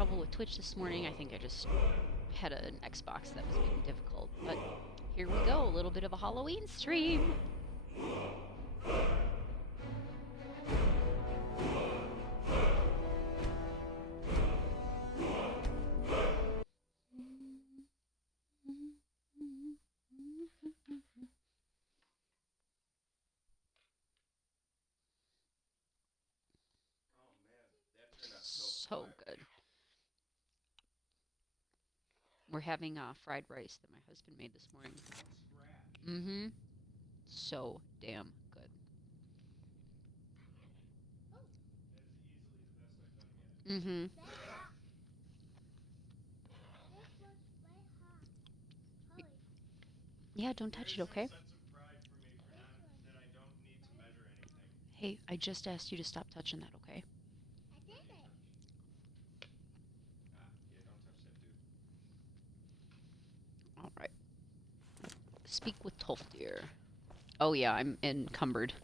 trouble with Twitch this morning. I think I just had an Xbox that was being difficult. But here we go, a little bit of a Halloween stream. So good. We're having fried rice that my husband made this morning. Mm-hmm. So damn good. Mm-hmm. Yeah, don't touch it, okay? Hey, I just asked you to stop touching that, okay? All right. Speak with Tolfdir. Oh yeah, I'm encumbered.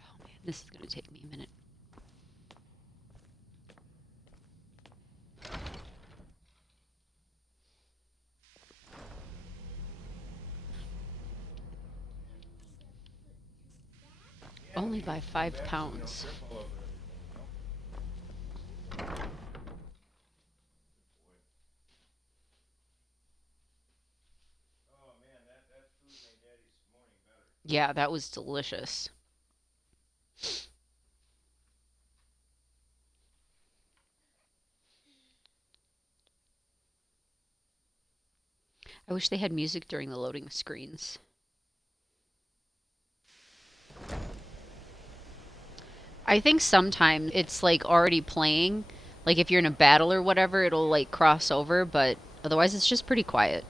Oh man, this is gonna take me a minute. Only by 5 pounds. Yeah, that was delicious. I wish they had music during the loading screens. I think sometimes it's like already playing. Like if you're in a battle or whatever, it'll like cross over, but otherwise it's just pretty quiet.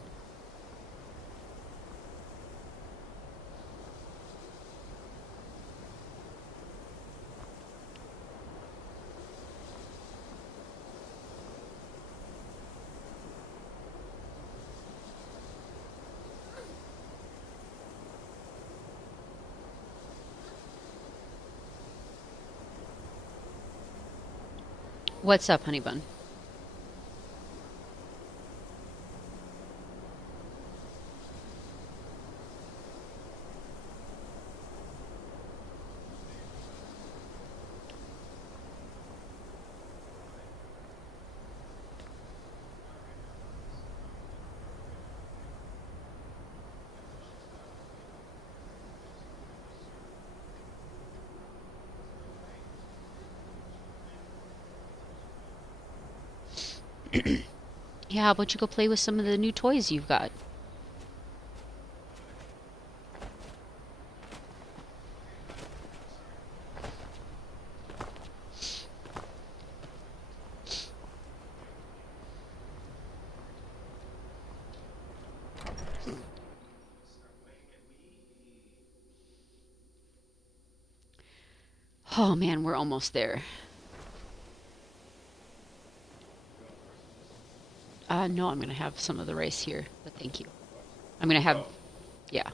What's up, honey bun? Yeah, how about you go play with some of the new toys you've got? Oh man, we're almost there. No, I'm gonna have some of the rice here, but thank you. I'm gonna have, yeah.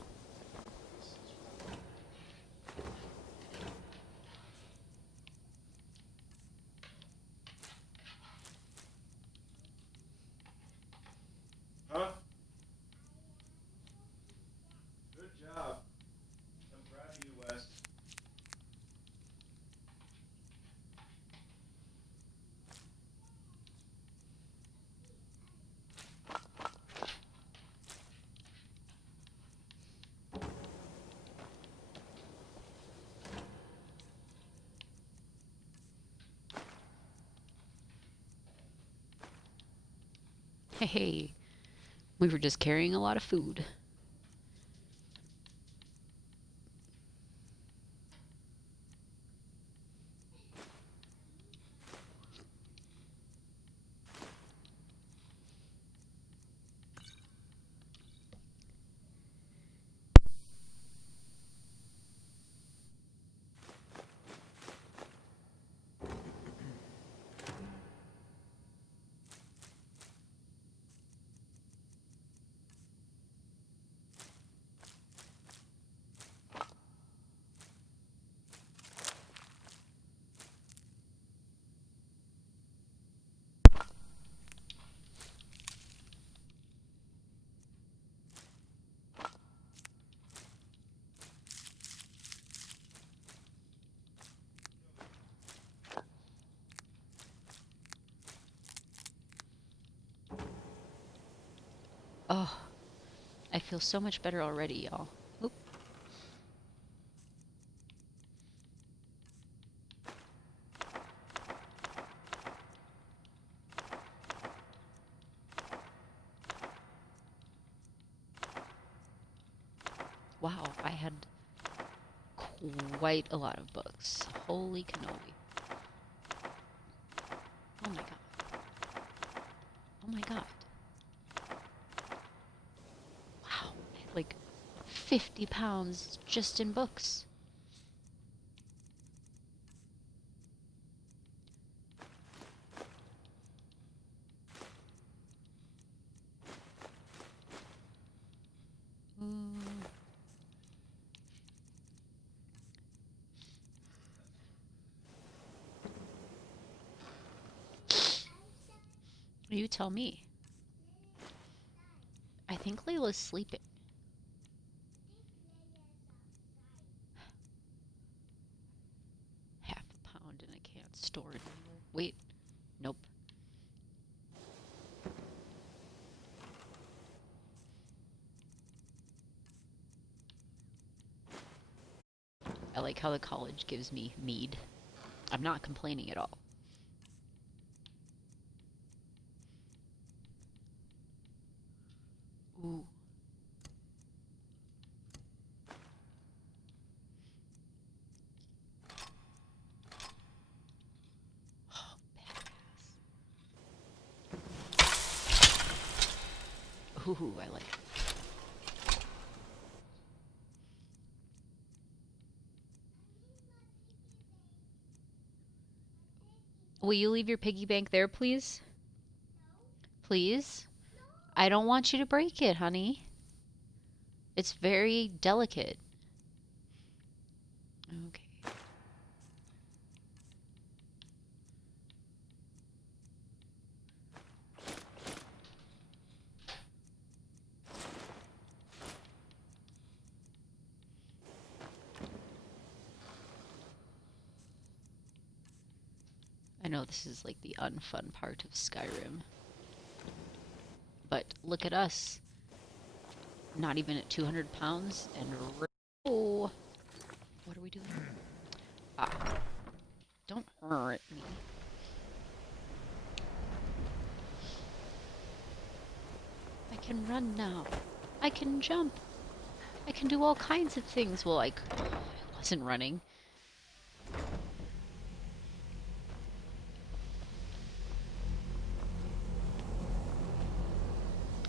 Huh? Good job. I'm proud of you, Wes. Hey, we were just carrying a lot of food. I feel so much better already, y'all. Oop. Wow, I had quite a lot of books. Holy cannoli. Oh my god. Oh my god. Wow, I had like 50 pounds just in books. You tell me. I think Layla's sleeping. Half a pound and I can't store it anymore. Wait. Nope. I like how the college gives me mead. I'm not complaining at all. Ooh. Oh, badass. Ooh, I like it. Will you leave your piggy bank there, please? Please? I don't want you to break it, honey. It's very delicate. Okay. I know this is like the unfun part of Skyrim. But look at us. Not even at 200 pounds and oh, what are we doing? Ah, don't hurt me. I can run now. I can jump. I can do all kinds of things. Well, I wasn't running.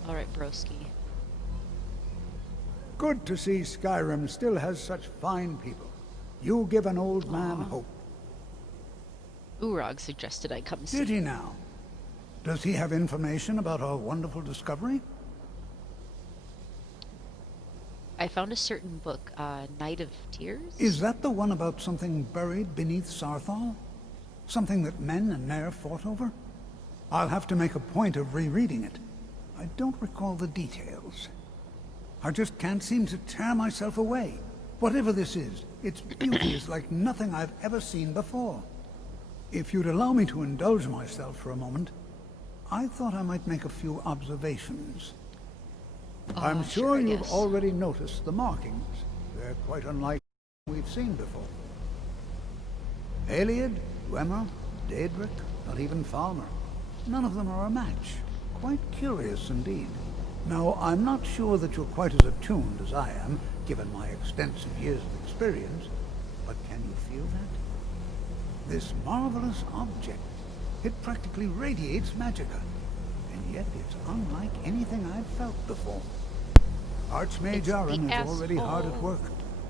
Alright, broski. Good to see Skyrim still has such fine people. You give an old man hope. Urag suggested I come see. Did he now? Does he have information about our wonderful discovery? I found a certain book, Night of Tears? Is that the one about something buried beneath Sarthal? Something that men and Nair fought over? I'll have to make a point of rereading it. I don't recall the details. I just can't seem to tear myself away. Whatever this is, its beauty is like nothing I've ever seen before. If you'd allow me to indulge myself for a moment, I thought I might make a few observations. I'm sure you've already noticed the markings. They're quite unlike we've seen before. Aliad, Dwemer, Daedric, not even Falmer. None of them are a match. Quite curious indeed. Now, I'm not sure that you're quite as attuned as I am, given my extensive years of experience, but can you feel that? This marvelous object, it practically radiates magicka, and yet it's unlike anything I've felt before. Archmage Aaron is already hard at work,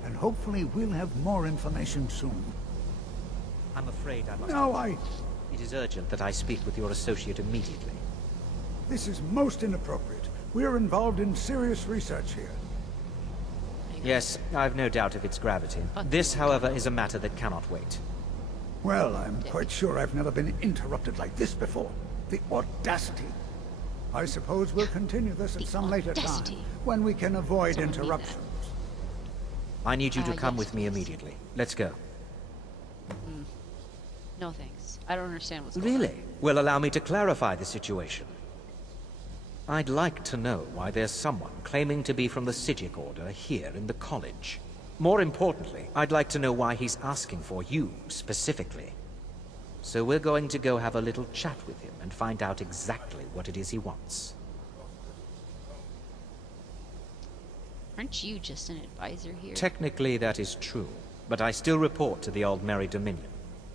and hopefully we'll have more information soon. I'm afraid I must... No, It is urgent that I speak with your associate immediately. This is most inappropriate. We're involved in serious research here. Yes, I've no doubt of its gravity. This, however, is a matter that cannot wait. Well, I'm quite sure I've never been interrupted like this before. The audacity. I suppose we'll continue this at some later time, when we can avoid interruptions. I need you to come with me immediately. Let's go. No thanks. I don't understand what's going on. Really? Well, allow me to clarify the situation. I'd like to know why there's someone claiming to be from the Sijic Order here in the college. More importantly, I'd like to know why he's asking for you, specifically. So we're going to go have a little chat with him and find out exactly what it is he wants. Aren't you just an advisor here? Technically that is true, but I still report to the Old Merry Dominion,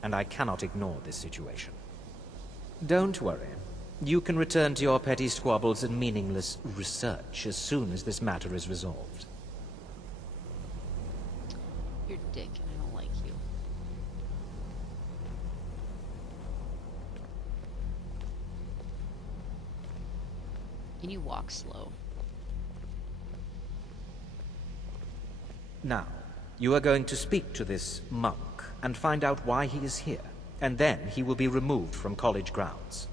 and I cannot ignore this situation. Don't worry. You can return to your petty squabbles and meaningless research as soon as this matter is resolved. You're a dick and I don't like you. Can you walk slow? Now, you are going to speak to this monk and find out why he is here, and then he will be removed from college grounds.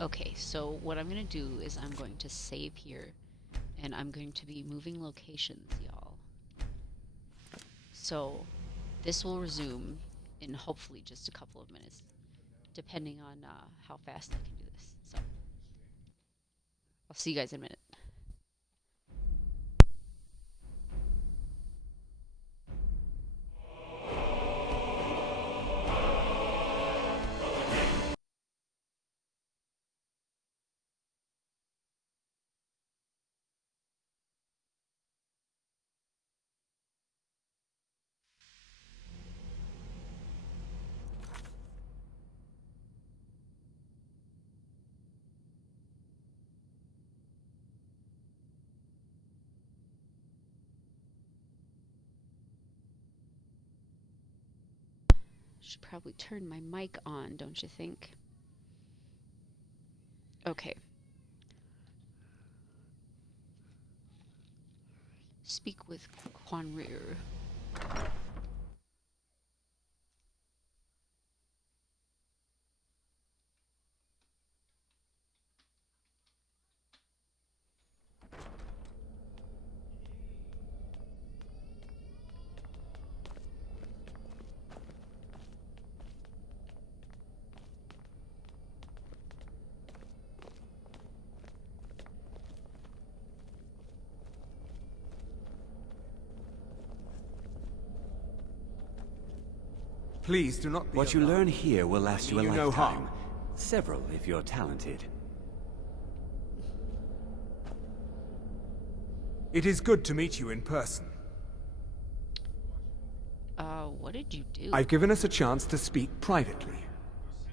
Okay, so what I'm going to do is I'm going to save here, and I'm going to be moving locations, y'all. So this will resume in hopefully just a couple of minutes, depending on how fast I can do this. So I'll see you guys in a minute. Should probably turn my mic on, don't you think? Okay. Speak with Quanrir. Please do not be What you alarmed. learn here will last you a You lifetime. no harm. Several, if you're talented. It is good to meet you in person. What did you do? I've given us a chance to speak privately.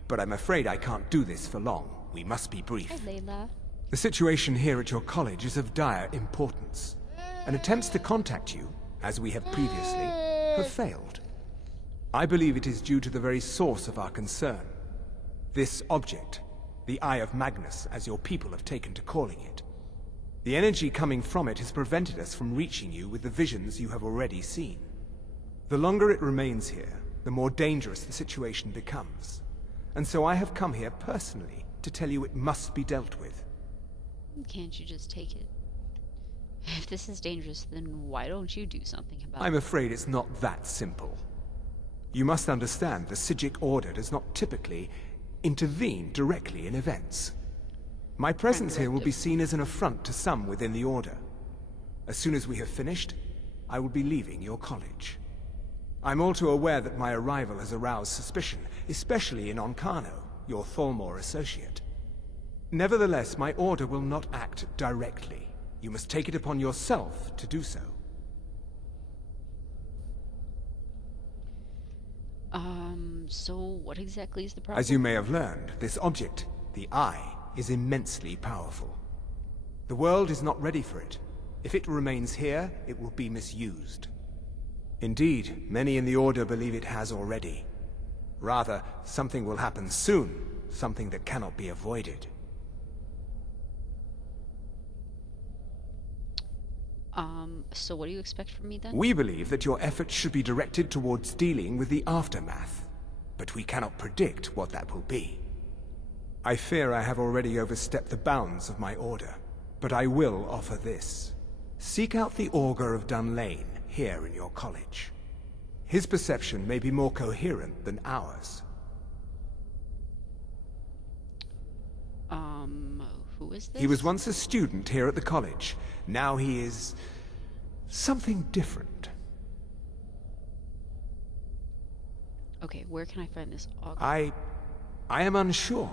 But I'm afraid I can't do this for long. We must be brief. Hi, Layla. The situation here at your college is of dire importance. And attempts to contact you, as we have previously, have failed. I believe it is due to the very source of our concern. This object, the Eye of Magnus, as your people have taken to calling it. The energy coming from it has prevented us from reaching you with the visions you have already seen. The longer it remains here, the more dangerous the situation becomes. And so I have come here personally to tell you it must be dealt with. Can't you just take it? If this is dangerous, then why don't you do something about I'm it? afraid it's not that simple. You must understand the Sijic Order does not typically intervene directly in events. My presence here will be seen as an affront to some within the Order. As soon as we have finished, I will be leaving your college. I'm all too aware that my arrival has aroused suspicion, especially in Onkano, your Thalmor associate. Nevertheless, my Order will not act directly. You must take it upon yourself to do so. So what exactly is the problem? As you may have learned, this object, the Eye, is immensely powerful. The world is not ready for it. If it remains here, it will be misused. Indeed, many in the Order believe it has already. Rather, something will happen soon, something that cannot be avoided. So what do you expect from me then? We believe that your efforts should be directed towards dealing with the aftermath, but we cannot predict what that will be. I fear I have already overstepped the bounds of my Order, but I will offer this. Seek out the Augur of Dunlane here in your college. His perception may be more coherent than ours. Who is this? He was once a student here at the college. Now he is something different. Okay, where can I find this augur? I am unsure.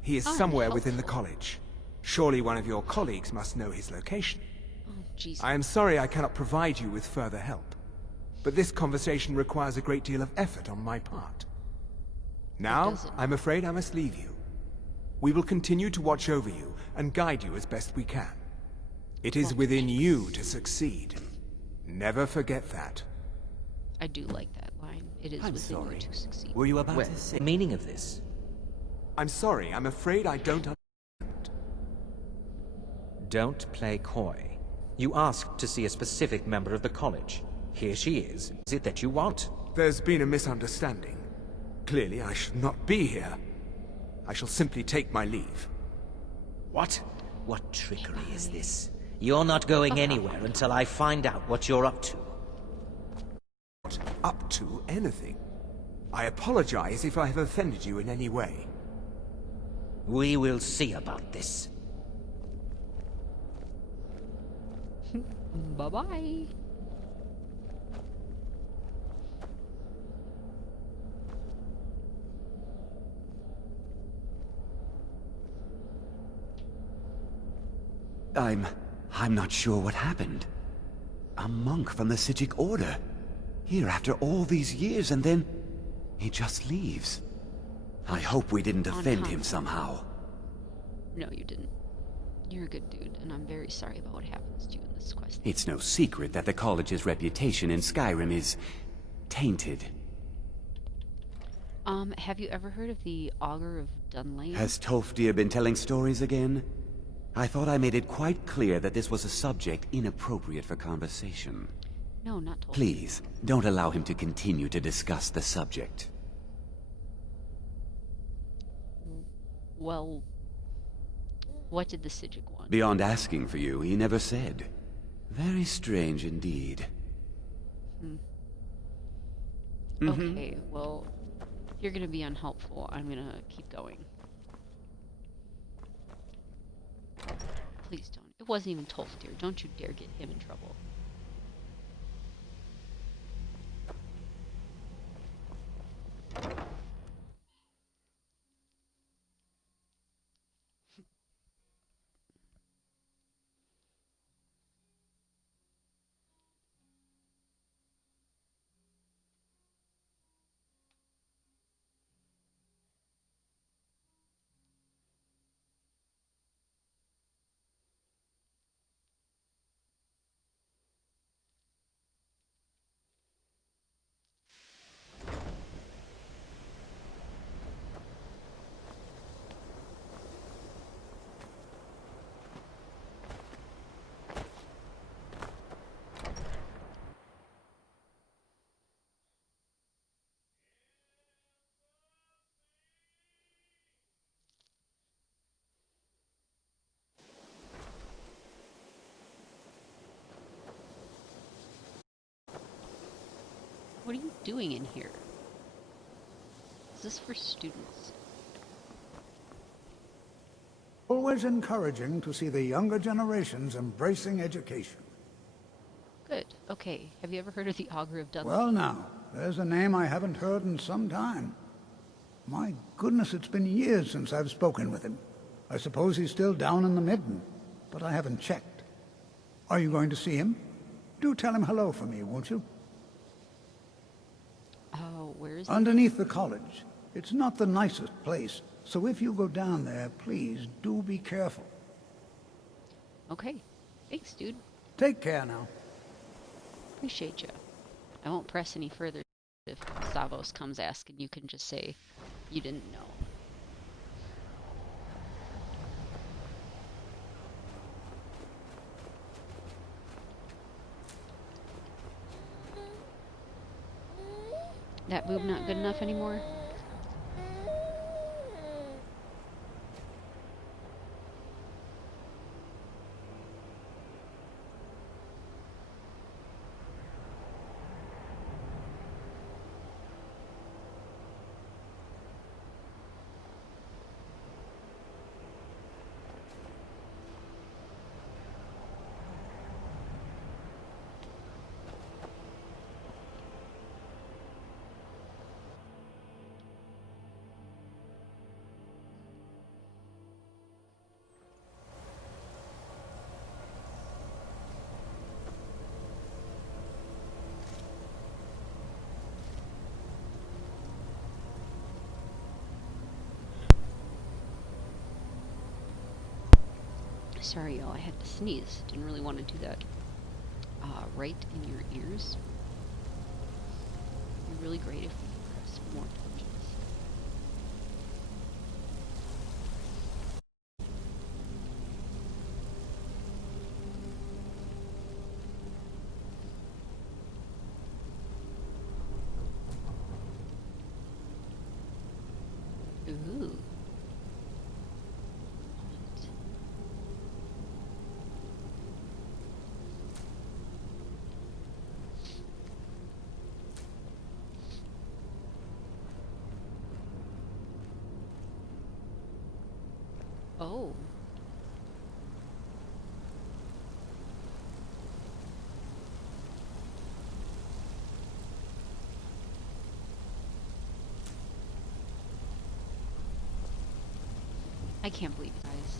He is somewhere within the Unhelpful. college. Surely one of your colleagues must know his location. Oh, jeez. I am sorry I cannot provide you with further help, but this conversation requires a great deal of effort on my part. Now, does it? I'm afraid I must leave you. We will continue to watch over you and guide you as best we can. It is Well, within thanks. you to succeed. Never forget that. I do like that line. It is I'm within sorry. you to succeed. Were you about Well, to say? the meaning of this? I'm sorry, I'm afraid I don't Don't play coy. You asked to see a specific member of the college. Here she is. Is it that you want? There's been a misunderstanding. Clearly, I should not be here. I shall simply take my leave. What? What trickery is this? You're not going anywhere until I find out what you're up to. Not up to anything. I apologize if I have offended you in any way. We will see about this. Bye-bye. I'm not sure what happened. A monk from the Sijic Order. Here after all these years, and then he just leaves. I hope we didn't offend him somehow. No, you didn't. You're a good dude, and I'm very sorry about what happens to you in this quest. It's no secret that the college's reputation in Skyrim is tainted. Have you ever heard of the Augur of Dunlane? Has Tolfdir been telling stories again? I thought I made it quite clear that this was a subject inappropriate for conversation. No, not told. Please, don't allow him to continue to discuss the subject. Well, what did the Sijic want? Beyond asking for you, he never said. Very strange indeed. Okay, well, if you're gonna be unhelpful, I'm gonna keep going. Please don't. It wasn't even Tolfdir. Don't you dare get him in trouble. What are you doing in here? Is this for students? Always encouraging to see the younger generations embracing education. Good. Okay. Have you ever heard of the Augur of Dunlane? Well now, there's a name I haven't heard in some time. My goodness, it's been years since I've spoken with him. I suppose he's still down in the Midden, but I haven't checked. Are you going to see him? Do tell him hello for me, won't you? Oh, where is he? Underneath the college. It's not the nicest place, so if you go down there, please do be careful. Okay. Thanks, dude. Take care now. Appreciate you. I won't press any further. If Stavos comes asking, you can just say you didn't know. That boob not good enough anymore? Sorry, y'all, I had to sneeze. Didn't really want to do that. Right in your ears. It'd be really great if we press more torches. Ooh. Oh. I can't believe it, guys.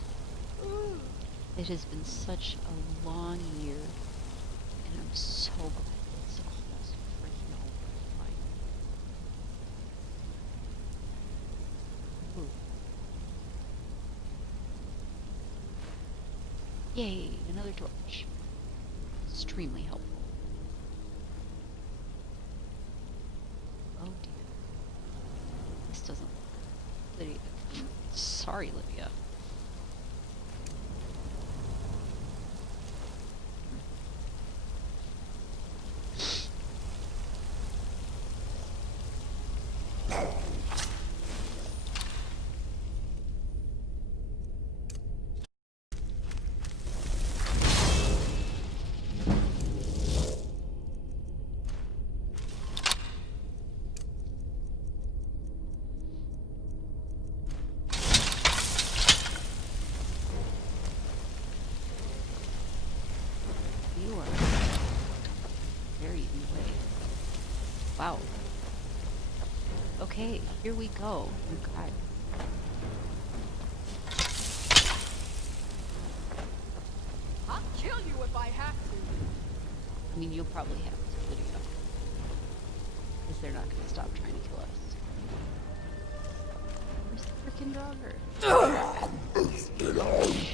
It has been such a long year, and I'm so glad it's almost freaking over finally. Ooh. Yay, another torch. Extremely helpful. Oh dear. This doesn't look good. Sorry, Lydia. You are very in the way. Wow. Okay, here we go, you guys. I'll kill you if I have to. I mean, you'll probably have to, Lydia. Because they're not going to stop trying to kill us. Where's the frickin' dogger?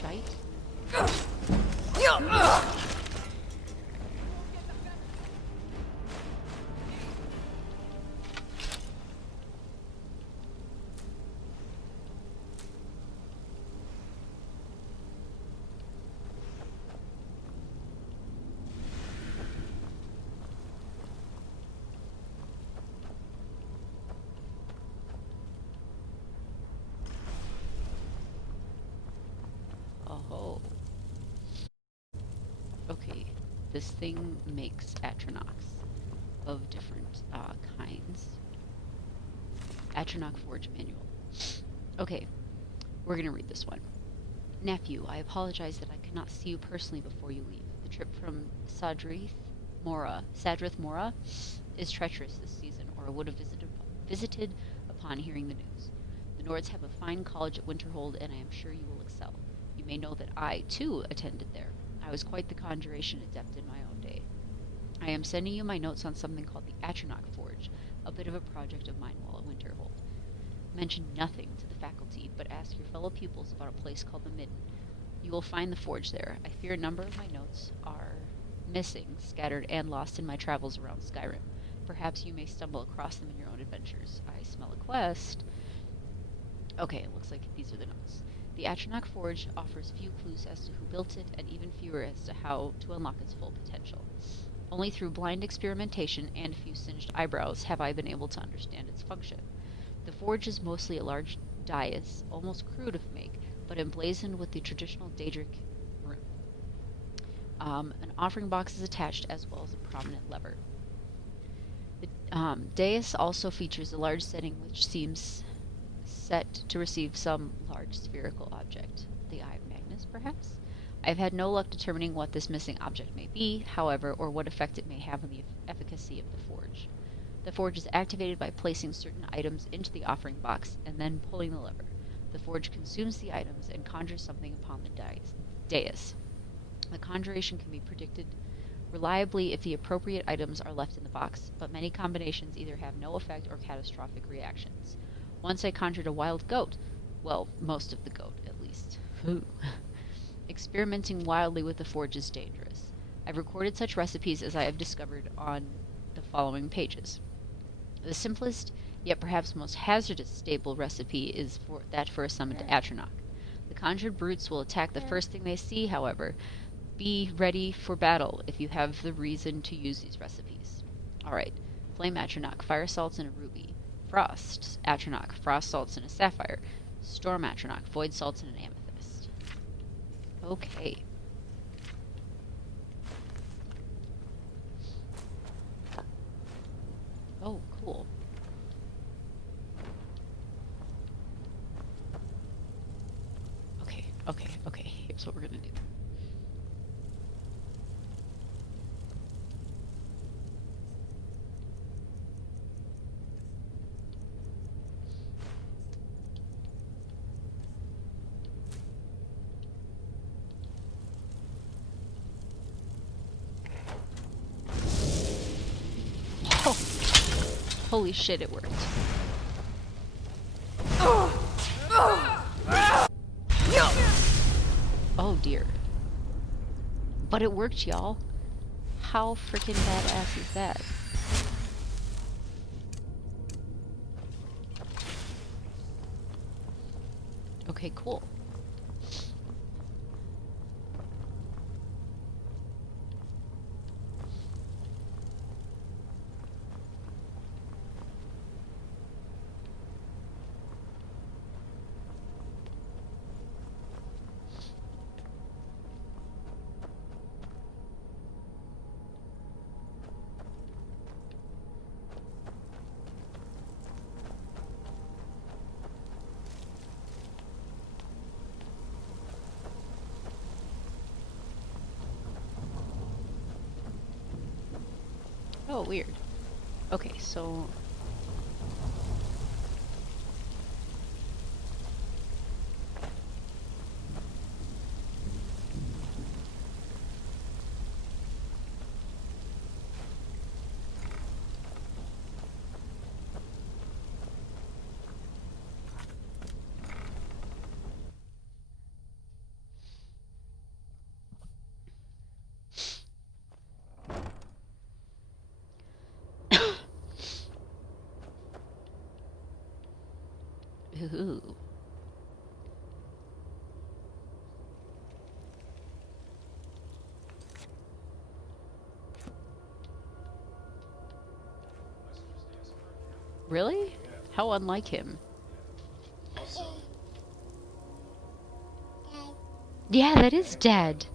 Shite. Oh. Okay, this thing makes Atronachs of different kinds. Atronach Forge manual. Okay, we're gonna read this one. Nephew, I apologize that I could not see you personally before you leave. The trip from Sadrith Mora is treacherous this season, or I would have visited upon hearing the news. The Nords have a fine college at Winterhold, and I am sure you will excel. You may know that I, too, attended there. I was quite the conjuration adept in my own day. I am sending you my notes on something called the Atronach Forge, a bit of a project of mine while at Winterhold. Mention nothing to the faculty, but ask your fellow pupils about a place called the Midden. You will find the forge there. I fear a number of my notes are missing, scattered, and lost in my travels around Skyrim. Perhaps you may stumble across them in your own adventures. I smell a quest. Okay, it looks like these are the notes. The Atronach Forge offers few clues as to who built it, and even fewer as to how to unlock its full potential. Only through blind experimentation and a few singed eyebrows have I been able to understand its function. The forge is mostly a large dais, almost crude of make, but emblazoned with the traditional Daedric rune. An offering box is attached, as well as a prominent lever. The dais also features a large setting which seems set to receive some large spherical object. The Eye of Magnus, perhaps? I have had no luck determining what this missing object may be, however, or what effect it may have on the efficacy of the forge. The forge is activated by placing certain items into the offering box and then pulling the lever. The forge consumes the items and conjures something upon the dais. The conjuration can be predicted reliably if the appropriate items are left in the box, but many combinations either have no effect or catastrophic reactions. Once I conjured a wild goat. Well, most of the goat, at least. Ooh. Experimenting wildly with the forge is dangerous. I've recorded such recipes as I have discovered on the following pages. The simplest, yet perhaps most hazardous stable recipe is for a summon to Atronach. The conjured brutes will attack the first thing they see, however. Be ready for battle if you have the reason to use these recipes. Alright. Flame Atronach, fire salts and a ruby. Frost Atronach, frost salts and a sapphire. Storm Atronach, void salts and an amethyst. Okay. Oh, cool. Okay. Here's what we're gonna do. Oh. Holy shit, it worked. Oh dear. But it worked, y'all. How freaking badass is that? Okay, cool. Oh, weird. Okay, so... Ooh. Really? How unlike him. Yeah, that is Dad.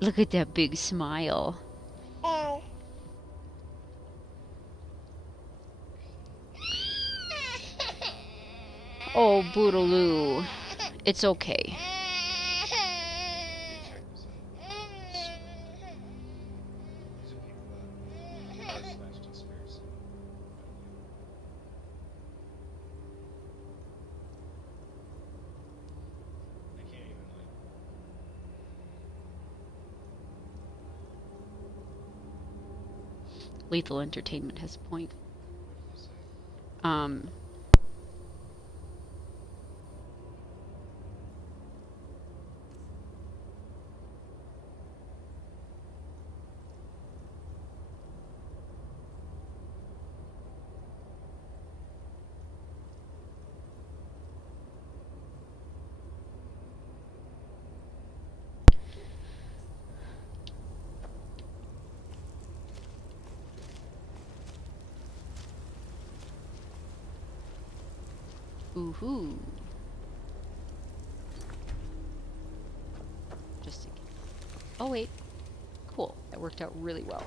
Look at that big smile. Oh, Bootaloo. It's okay. Lethal Entertainment has a point. Ooh-hoo. Just a... Oh, wait. Cool. That worked out really well.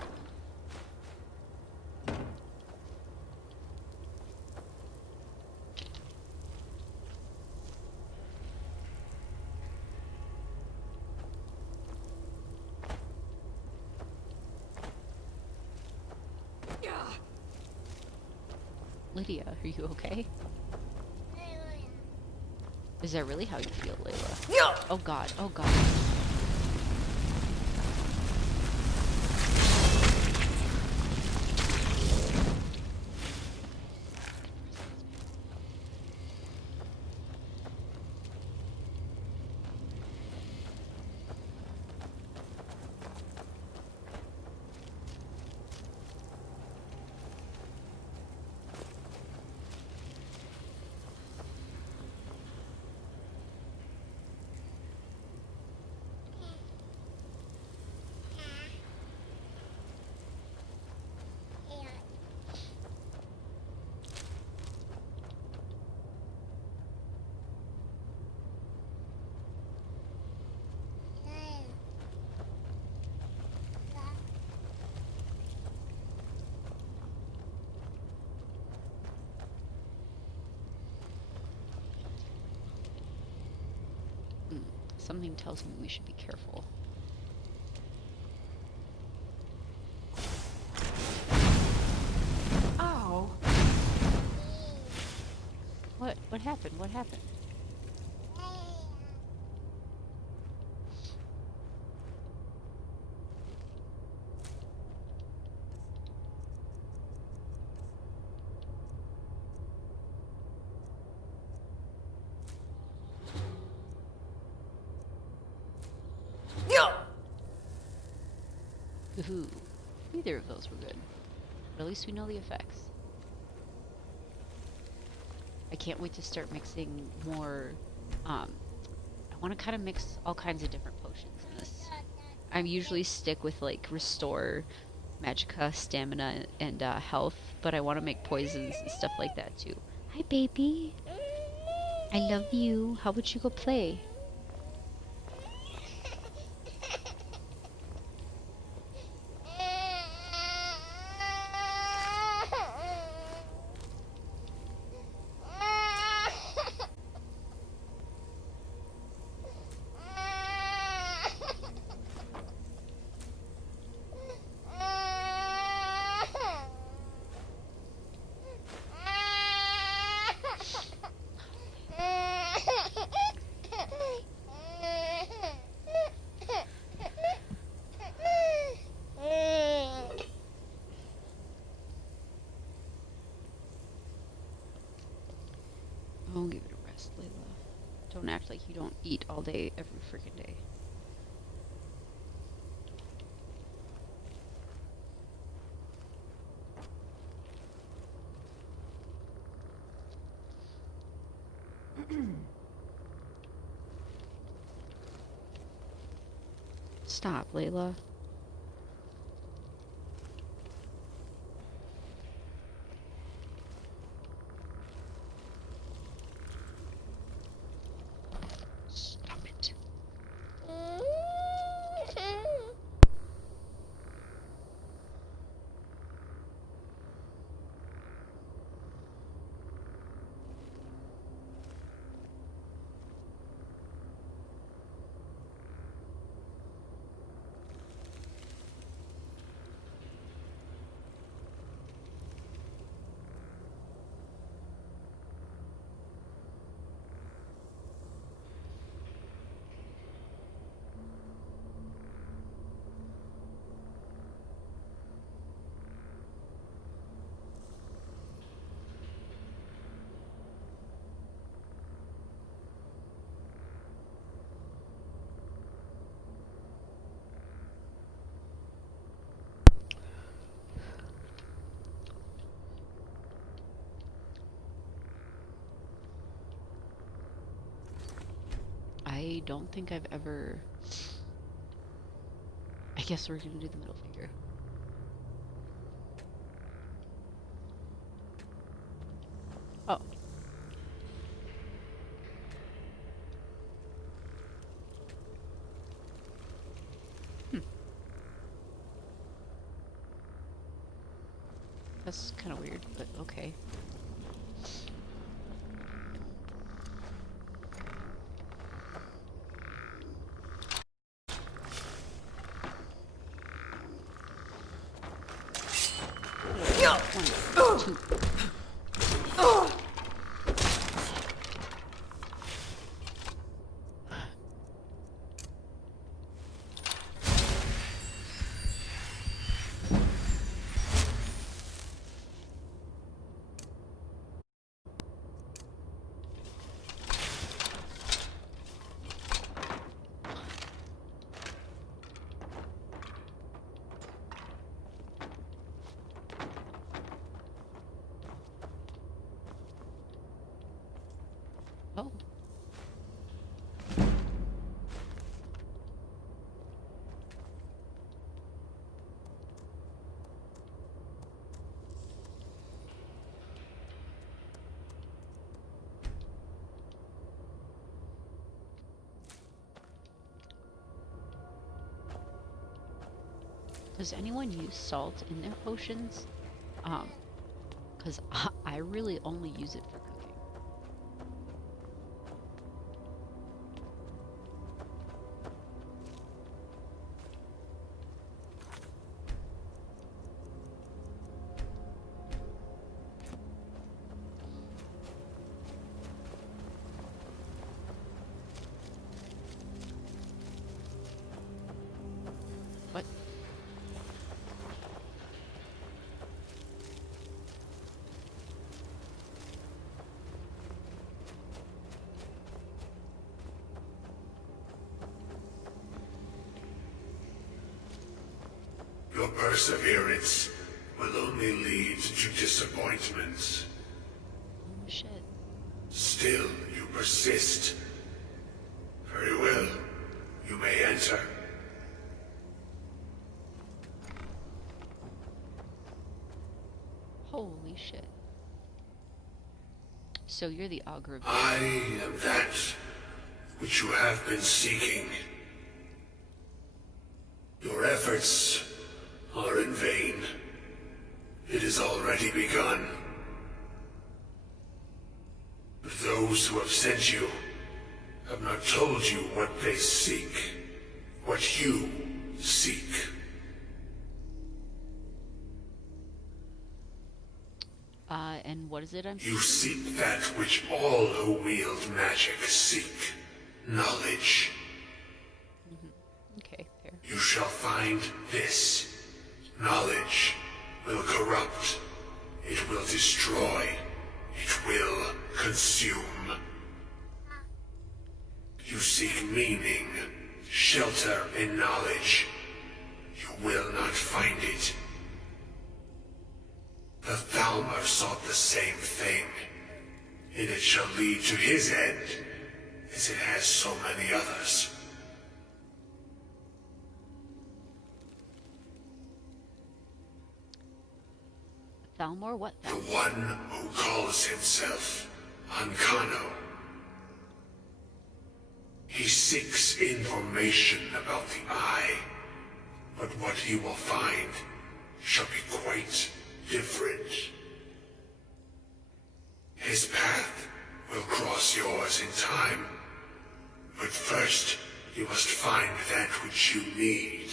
Lydia, are you okay? Is that really how you feel, Layla? Oh god, oh god. Something tells me we should be careful. Ow. What? What happened? What happened? Ooh, neither of those were good. But at least we know the effects. I can't wait to start mixing more, I want to kind of mix all kinds of different potions in this. I usually stick with, like, restore, magicka, stamina, and health, but I want to make poisons and stuff like that too. Hi, baby. I love you. How about you go play? Oh, give it a rest, Layla. Don't act like you don't eat all day, every freaking day. Stop, Layla. Stop it. I don't think I've ever... I guess we're gonna do the middle finger. Oh. That's kind of weird, but okay. One, two. Oh. Does anyone use salt in their potions? Because I really only use it for cooking. perseverance will only lead to disappointments. Oh shit. Still, you persist. Very well. You may enter. Holy shit. So you're the augur of I am that which you have been seeking. Your efforts are in vain. It has already begun. Those who have sent you have not told you what they seek, what you seek. And what is it I'm You seek that which all who wield magic seek. Knowledge. Okay, fair. You shall find this. Knowledge will corrupt. It will destroy. It will consume. You seek meaning, shelter in knowledge. You will not find it. The Thalmor sought the same thing, and it shall lead to his end, as it has so many others. Thalmor? What The Thalmor? one who calls himself Ancano. He seeks information about the Eye, but what he will find shall be quite different. His path will cross yours in time, but first you must find that which you need.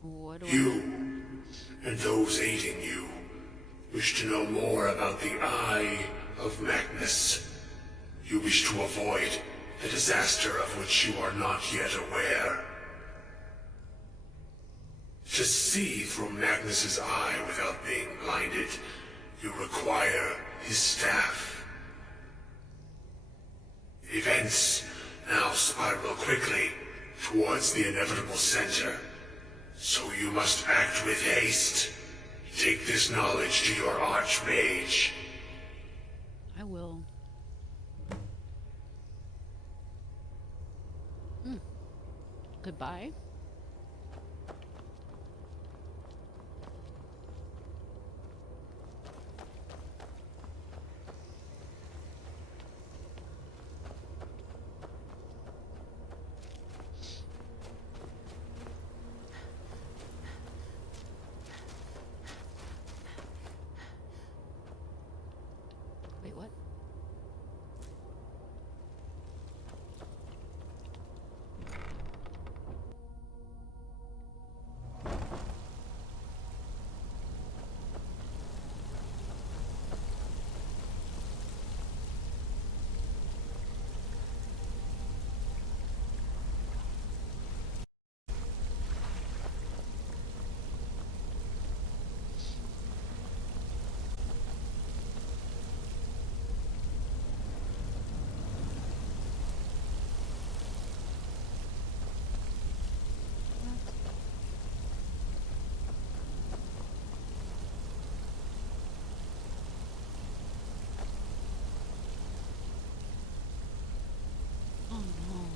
What do You, and those aiding you, wish to know more about the Eye of Magnus. You wish to avoid the disaster of which you are not yet aware. To see through Magnus's eye without being blinded, you require his staff. Events now spiral quickly towards the inevitable center, so you must act with haste. Take this knowledge to your archmage. I will. Goodbye. Wait, what? Oh no.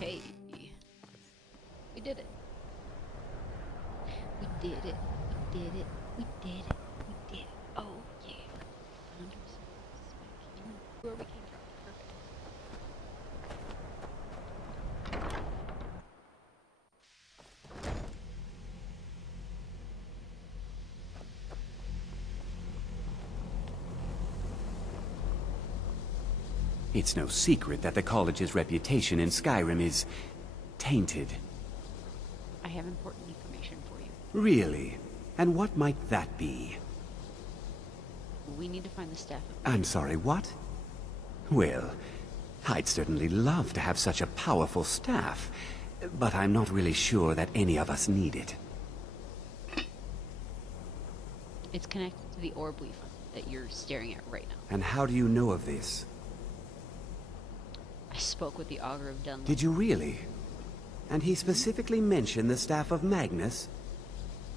Hey, we did it. We did it. did it. We did it. We did it. Oh, yeah. Found ourselves back in where we came from. Perfect. It's no secret that the college's reputation in Skyrim is tainted. I have important information for you. Really? And what might that be? We need to find the Staff of I'm sorry, what? Well, I'd certainly love to have such a powerful staff, but I'm not really sure that any of us need it. It's connected to the orb leaf that you're staring at right now. And how do you know of this? I spoke with the Augur of Dunlop. Did you really? And he specifically mentioned the Staff of Magnus?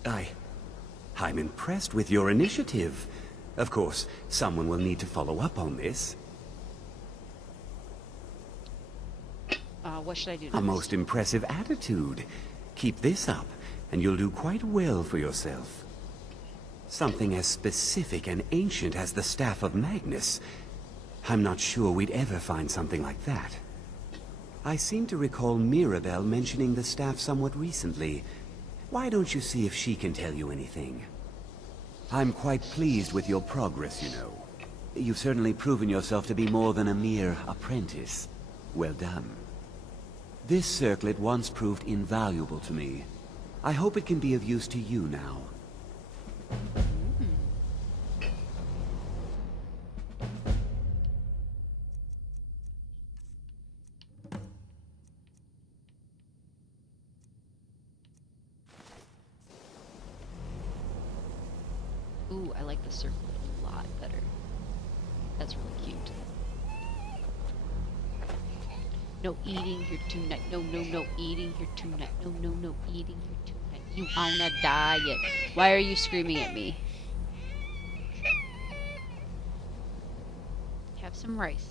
I'm impressed with your initiative. Of course, someone will need to follow up on this. What should I do A next? most impressive attitude. Keep this up, and you'll do quite well for yourself. Something as specific and ancient as the Staff of Magnus. I'm not sure we'd ever find something like that. I seem to recall Mirabelle mentioning the staff somewhat recently. Why don't you see if she can tell you anything? I'm quite pleased with your progress, you know. You've certainly proven yourself to be more than a mere apprentice. Well done. This circlet once proved invaluable to me. I hope it can be of use to you now. Ooh, I like the circlet a lot better. That's really cute. No eating here tonight. No, no, no eating here tonight. No, no, no eating here tonight. You on a diet. Why are you screaming at me? Have some rice.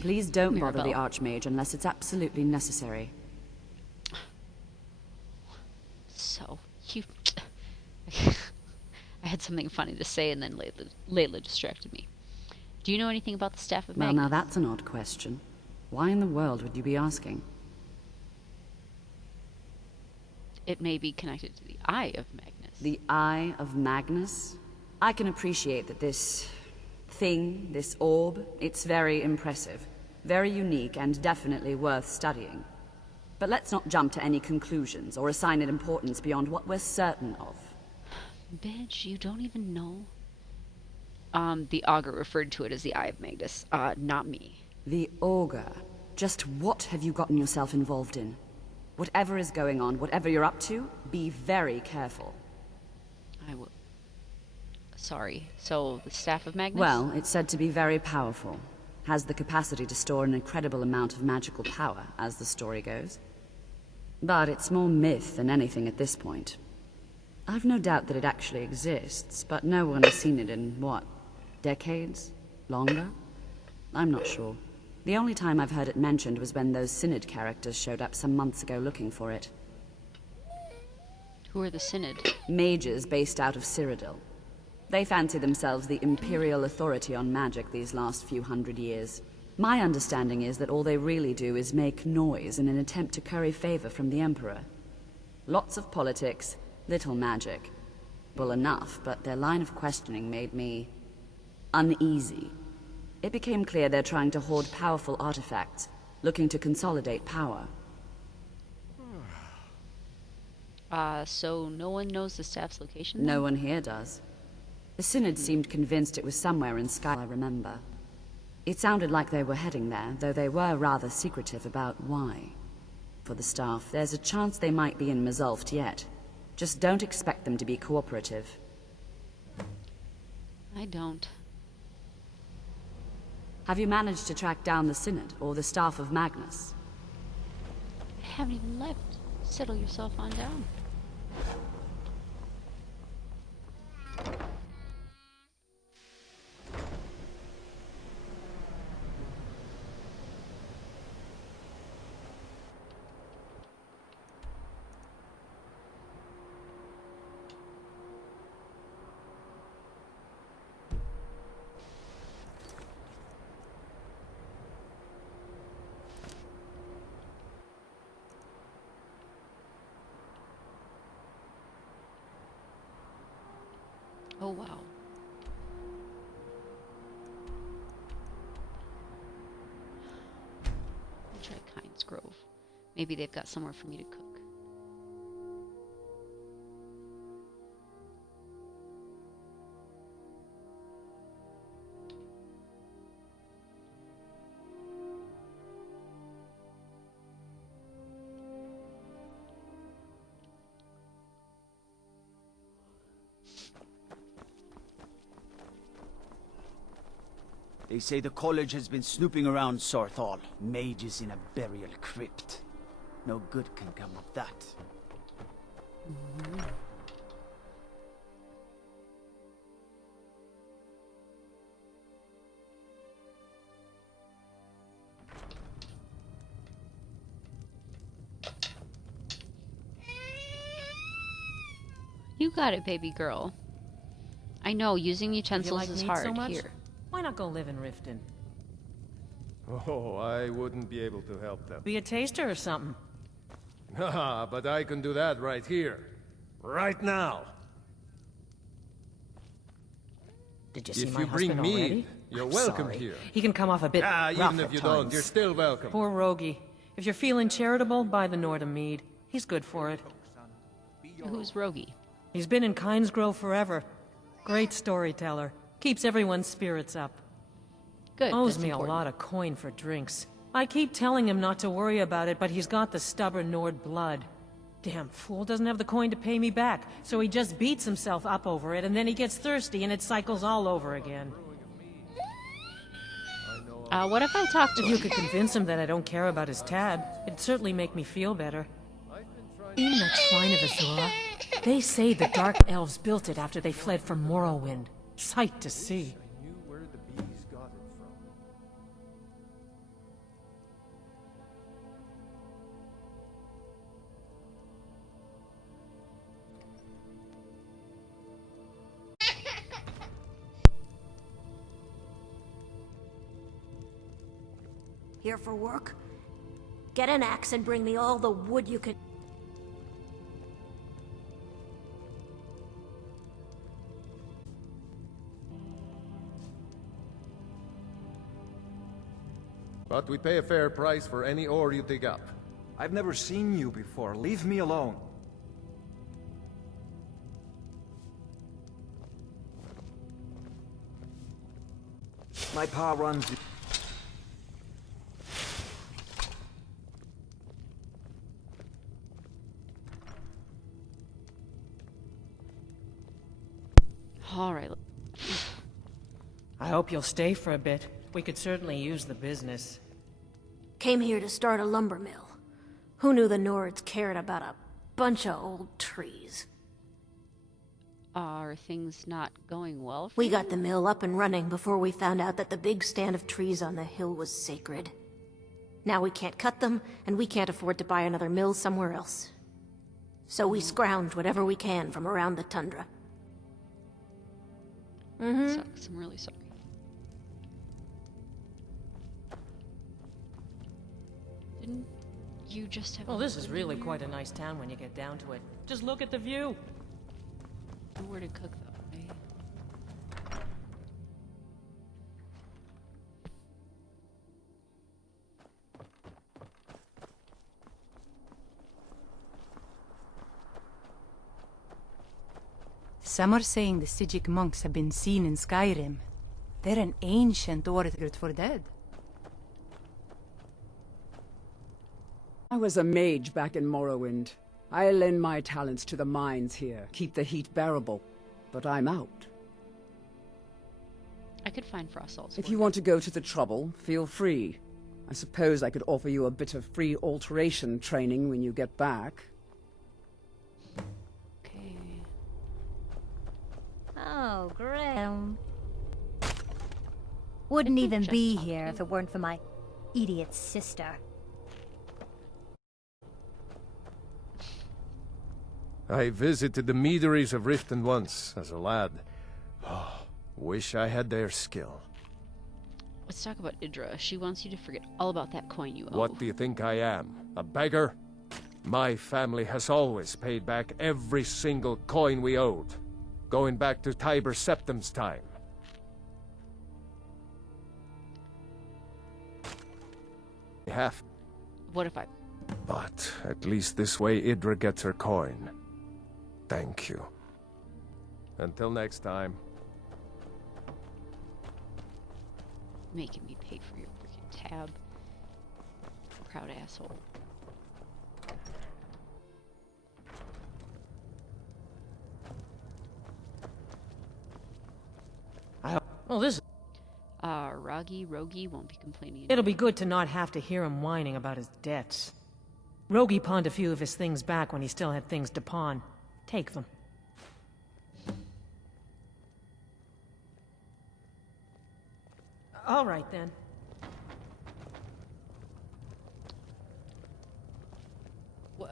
Please don't bother the Mirabelle. Archmage unless it's absolutely necessary. So cute. I had something funny to say and then Layla distracted me. Do you know anything about the Staff of Well, Magnus? now that's an odd question. Why in the world would you be asking? It may be connected to the Eye of Magnus. The Eye of Magnus? I can appreciate that this thing, this orb, it's very impressive, very unique, and definitely worth studying. But let's not jump to any conclusions or assign it importance beyond what we're certain of. Bitch, you don't even know? The Augur referred to it as the Eye of Magnus. Not me. The Augur. Just what have you gotten yourself involved in? Whatever is going on, whatever you're up to, be very careful. I will. Sorry. So, the Staff of Magnus? Well, it's said to be very powerful. Has the capacity to store an incredible amount of magical power, as the story goes. But it's more myth than anything at this point. I've no doubt that it actually exists, but no one has seen it in, what, decades? Longer? I'm not sure. The only time I've heard it mentioned was when those Synod characters showed up some months ago looking for it. Who are the Synod? Mages based out of Cyrodiil. They fancy themselves the imperial authority on magic these last few hundred years. My understanding is that all they really do is make noise in an attempt to curry favor from the Emperor. Lots of politics, little magic. Well, enough, but their line of questioning made me uneasy. It became clear they're trying to hoard powerful artifacts, looking to consolidate power. So no one knows the staff's location then? No one here does. The Synod seemed convinced it was somewhere in Skyrim, I remember. It sounded like they were heading there, though they were rather secretive about why. For the staff, there's a chance they might be in Mzulft yet. Just don't expect them to be cooperative. I don't. Have you managed to track down the Synod, or the Staff of Magnus? I haven't even left. Settle yourself on down. Oh, wow. I'll try Kind's Grove. Maybe they've got somewhere for me to cook. They say the college has been snooping around Sarthal. Mages in a burial crypt. No good can come of that. You got it, baby girl. I know, using You utensils like is meat hard so much? here. Why not go live in Riften? Oh, I wouldn't be able to help them. Be a taster or something. Haha, but I can do that right here. Right now. Did you see If my you bring husband mead, already? you're I'm welcome sorry. here. He can come off a bit Ah, rough even if at you don't, times. you're still welcome. Poor Rogie. If you're feeling charitable, buy the Nordham mead. He's good for it. Who's Rogie? He's been in Kynes Grove forever. Great storyteller. Keeps everyone's spirits up. Good. Owes that's me important. a lot of coin for drinks. I keep telling him not to worry about it, but he's got the stubborn Nord blood. Damn fool doesn't have the coin to pay me back, so he just beats himself up over it, and then he gets thirsty and it cycles all over again. What if I talk to If you him? could convince him that I don't care about his tab, it'd certainly make me feel better. In that shrine of Azura, they say the Dark Elves built it after they fled from Morrowind. Sight to see. I knew where the bees got it from. Here for work? Get an axe and bring me all the wood you can. But we pay a fair price for any ore you dig up. I've never seen you before. Leave me alone. My pa runs the... All right. I hope you'll stay for a bit. We could certainly use the business. Came here to start a lumber mill. Who knew the Nords cared about a bunch of old trees? Are things not going well for We you? got the mill up and running before we found out that the big stand of trees on the hill was sacred. Now we can't cut them, and we can't afford to buy another mill somewhere else. So we scrounge whatever we can from around the tundra. Sucks. I'm really sorry. Didn't you just have... Well, a this is husband really here? quite a nice town when you get down to it. Just look at the view. Nowhere to cook though, right? Some are saying the Sigic monks have been seen in Skyrim. They're an ancient order for dead. I was a mage back in Morrowind. I lend my talents to the mines here, keep the heat bearable. But I'm out. I could find frost salts. If for you want to go to the trouble, feel free. I suppose I could offer you a bit of free alteration training when you get back. Okay. Oh, Grim. Wouldn't even just be talk here to if it weren't for my idiot sister. I visited the meaderies of Riften once, as a lad. Oh, wish I had their skill. Let's talk about Idra. She wants you to forget all about that coin you owe. What do you think I am? A beggar? My family has always paid back every single coin we owed. going back to Tiber Septim's time. Half. What if I... But at least this way Idra gets her coin. Thank you. Until next time. Making me pay for your freaking tab. Proud asshole. Well, this... Rogi won't be complaining. It'll be good to not have to hear him whining about his debts. Rogi pawned a few of his things back when he still had things to pawn. Take them. All right, then. What?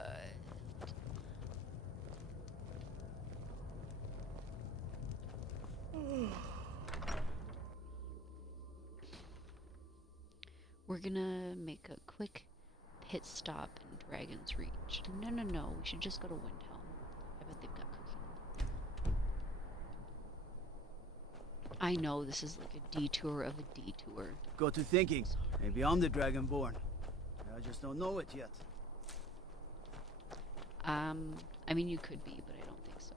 We're gonna make a quick pit stop in Dragon's Reach. No, we should just go to Winterhold. I bet they've got cooking. I know this is like a detour of a detour. Got to thinking, maybe I'm the Dragonborn. I just don't know it yet. I mean, you could be, but I don't think so.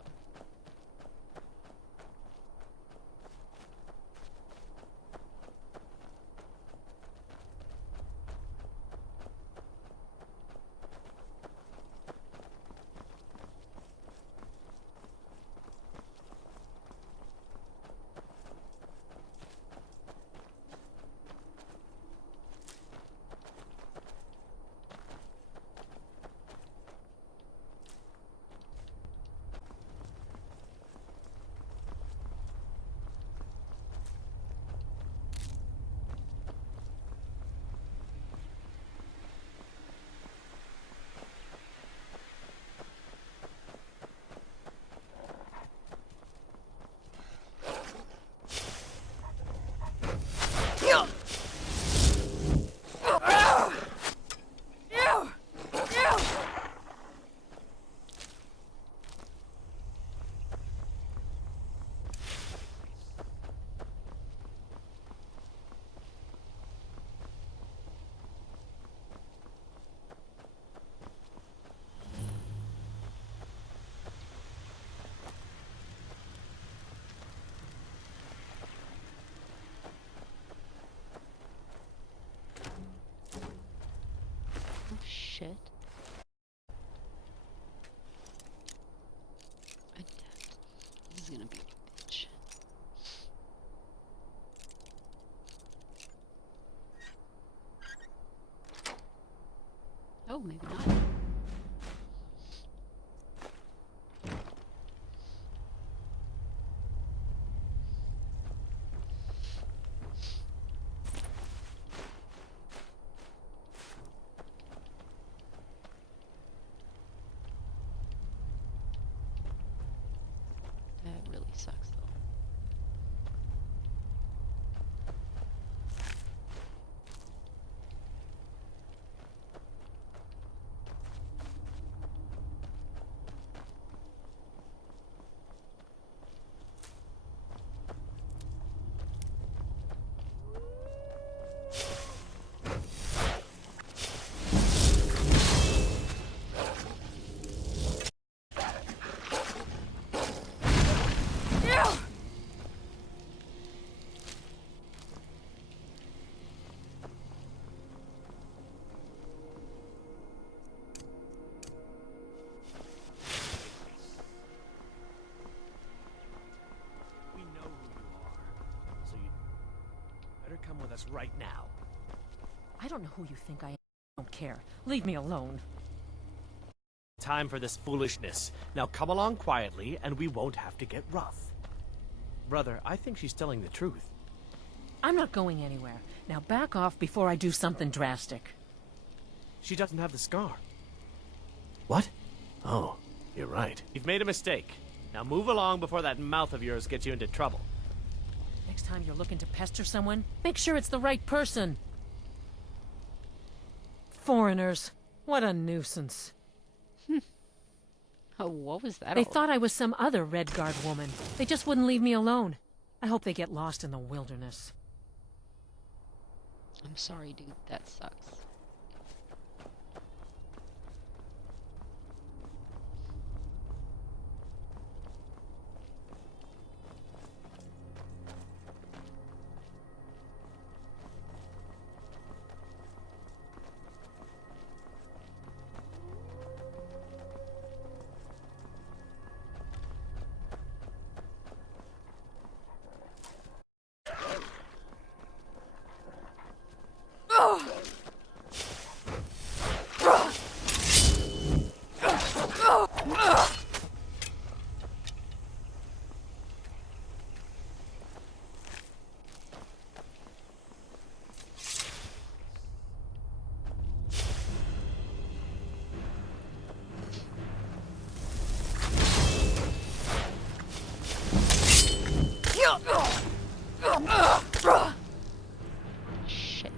Shit. This is gonna be a bitch. Oh, maybe not. That really sucks, though. Come with us right now. I don't know who you think I am. I don't care. Leave me alone. Time for this foolishness. Now come along quietly, and we won't have to get rough. Brother, I think she's telling the truth. I'm not going anywhere. Now back off before I do something drastic. She doesn't have the scar. What? Oh, you're right. You've made a mistake. Now move along before that mouth of yours gets you into trouble. Next time you're looking to pester someone, make sure it's the right person. Foreigners. What a nuisance. Oh, what was that? They thought I was some other Redguard woman. They just wouldn't leave me alone. I hope they get lost in the wilderness. I'm sorry, dude. That sucks. Shit.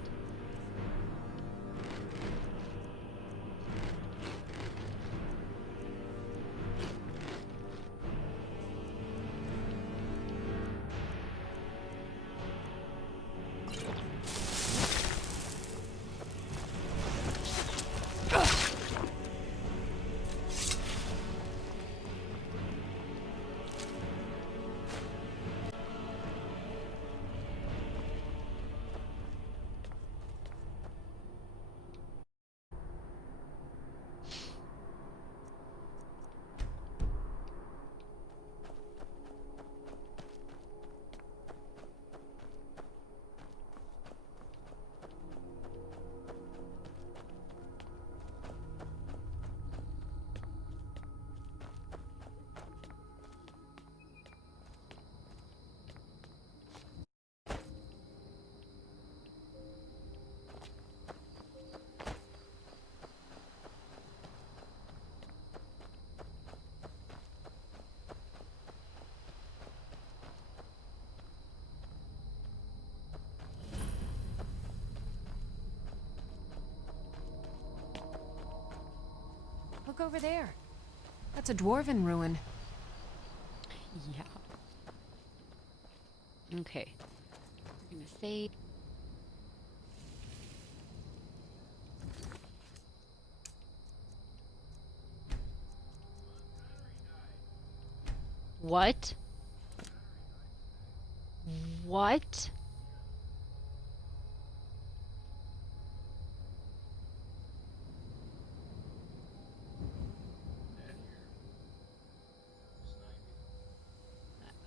Look over there. That's a dwarven ruin. Yeah. Okay. We're gonna save. What? What?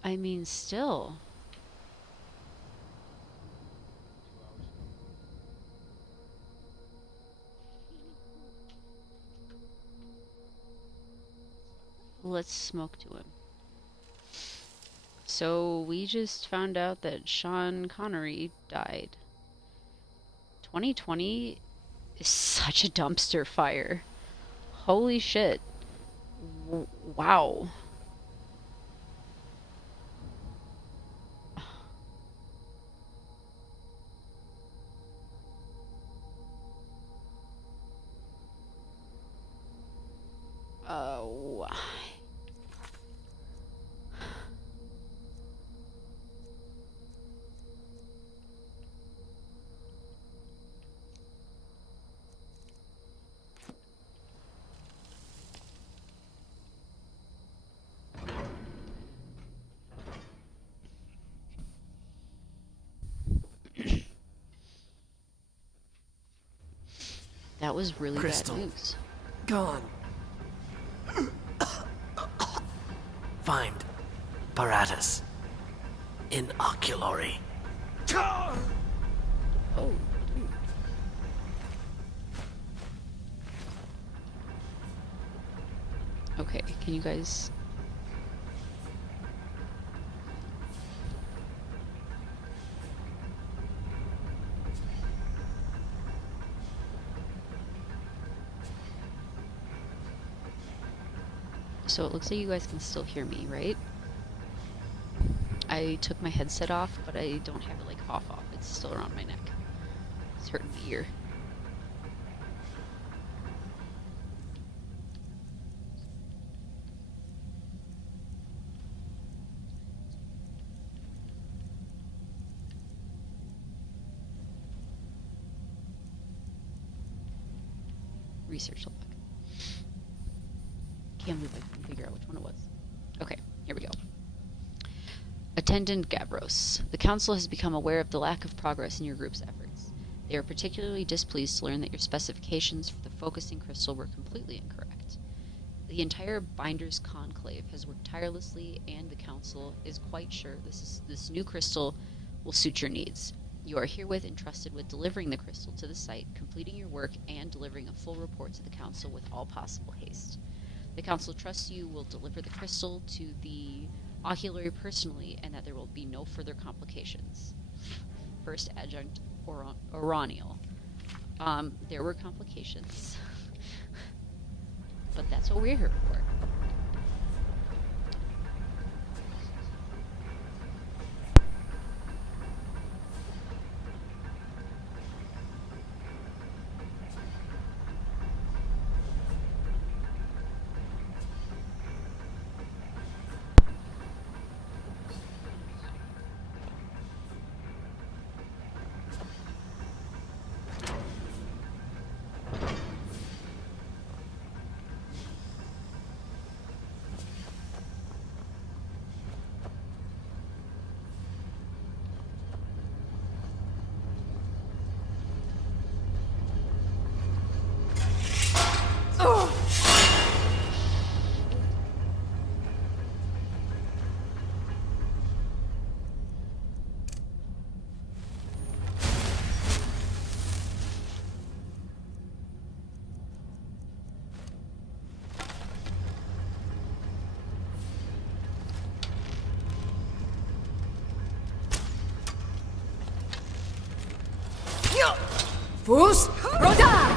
I mean, still. Let's smoke to him. So we just found out that Sean Connery died. 2020 is such a dumpster fire. Holy shit. Wow. Oh. That was really Crystal. bad news. Gone. Find Paratus in Oculory. Oh. Okay, can you guys... So it looks like you guys can still hear me, right? I took my headset off, but I don't have it like off. It's still around my neck. It's hurting my ear. research log. Can't believe I couldn't figure out which one it was. Okay, here we go. Attendant Gavros. The Council has become aware of the lack of progress in your group's efforts. They are particularly displeased to learn that your specifications for the focusing crystal were completely incorrect. The entire Binders Conclave has worked tirelessly, and the Council is quite sure this new crystal will suit your needs. You are herewith entrusted with delivering the crystal to the site, completing your work, and delivering a full report to the Council with all possible haste. The Council trusts you will deliver the crystal to the oculary personally, and that there will be no further complications. First Adjunct Oraniel. There were complications. But that's what we're here for. Fus Roda!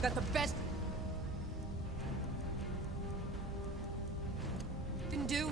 That the best can do.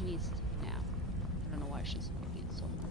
She needs to take a nap. I don't know why she's working so hard.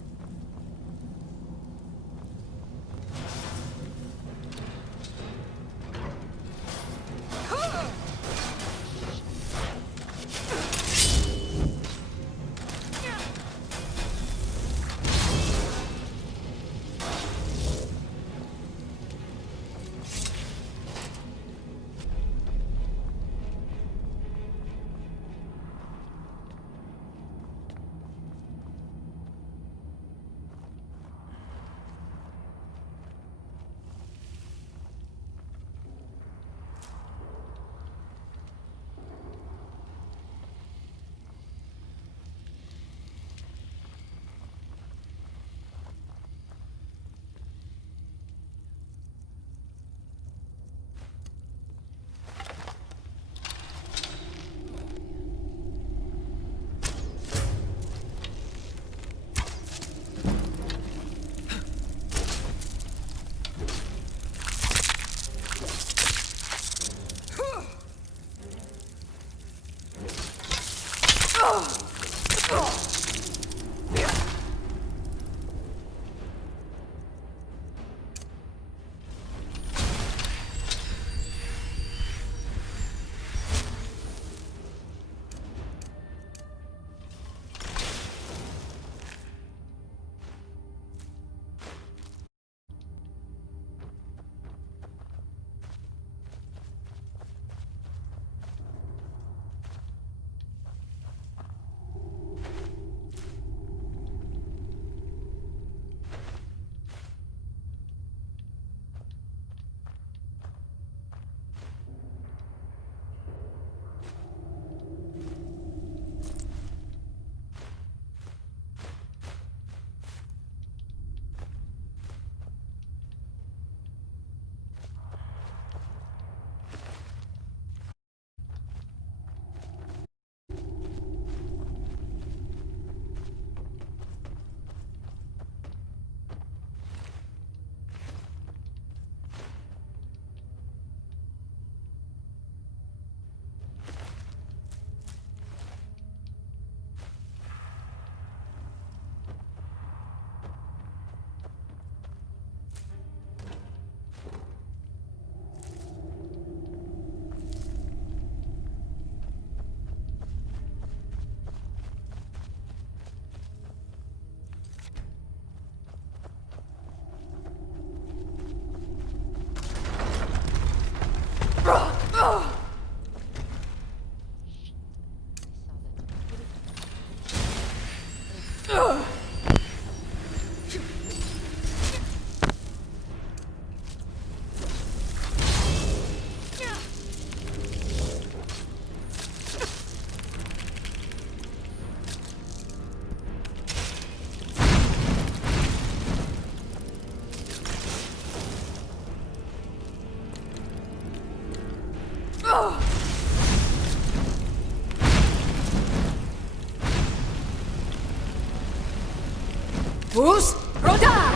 Who's Roda?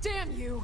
Damn you!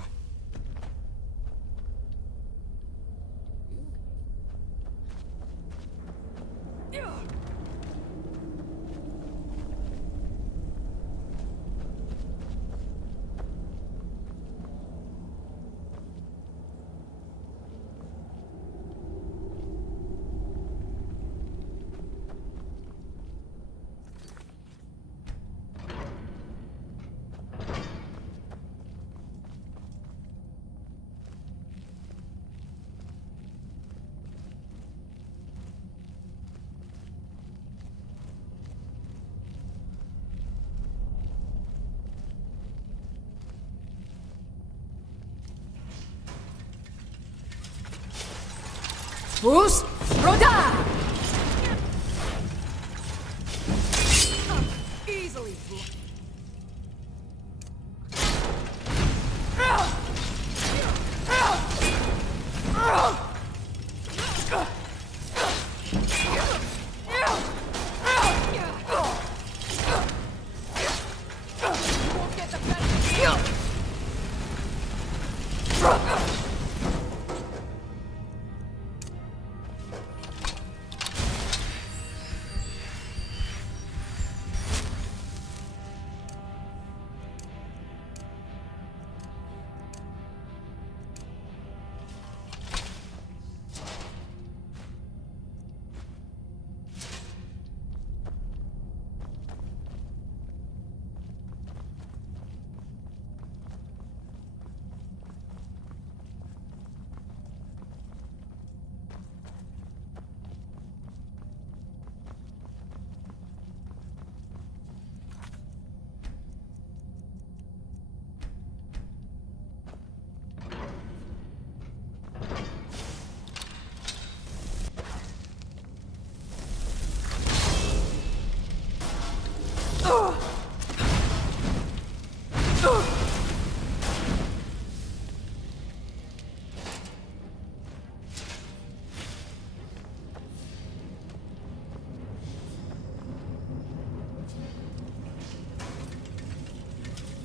Who's Roda? Easily.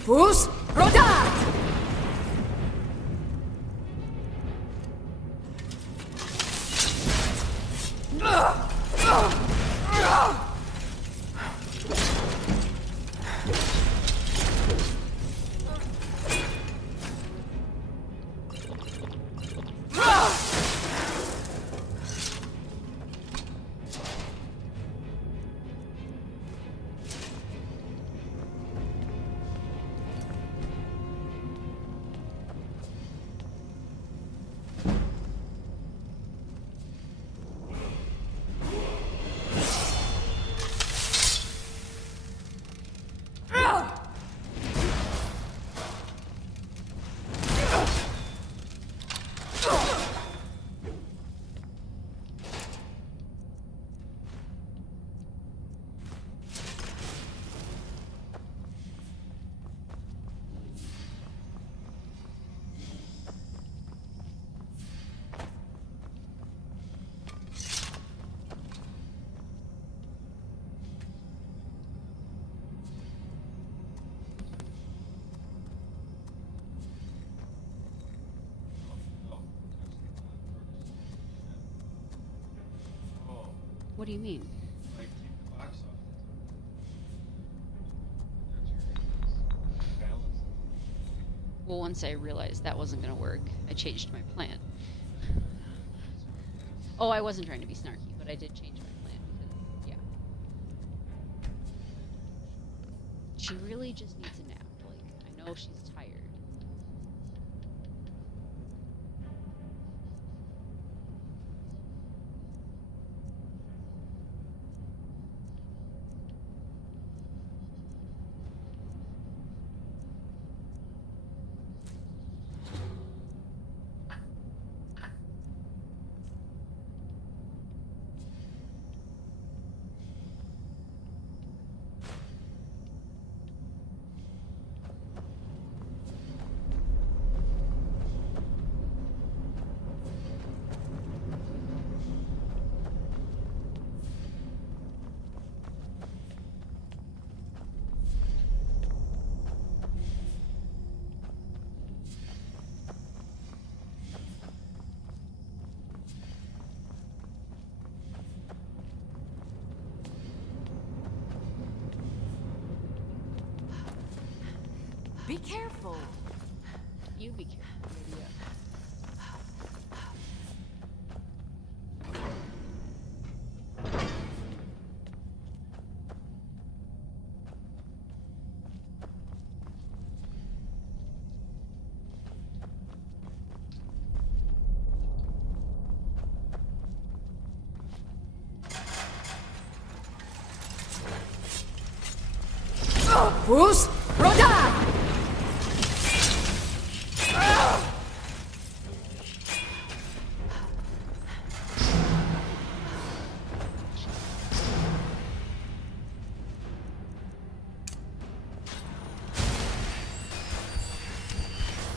Who's Roda? What do you mean? Well, once I realized that wasn't going to work, I changed my plan. Oh, I wasn't trying to be snarky, but I did change my plan because, yeah. She really just needs a nap. Like, I know she's tired. Be careful. You be careful, Lydia. Who's Roda?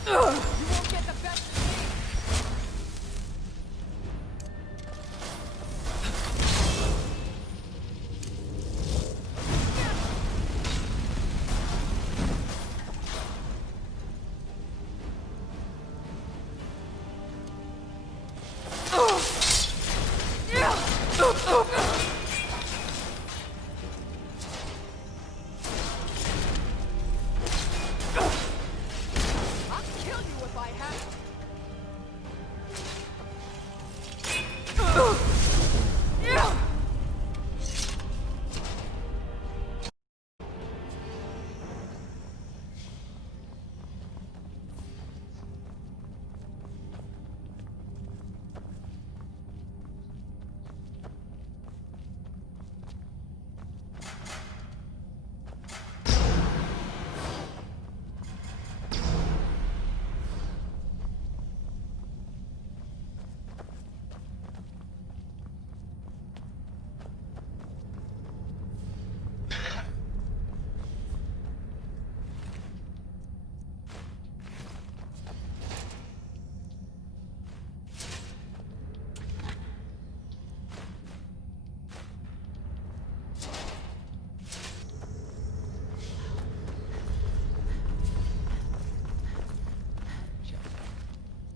You won't get the best of me! I'll kill you if I have to.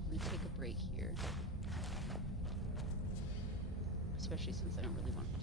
I'm gonna take a break here. Especially since I don't really want to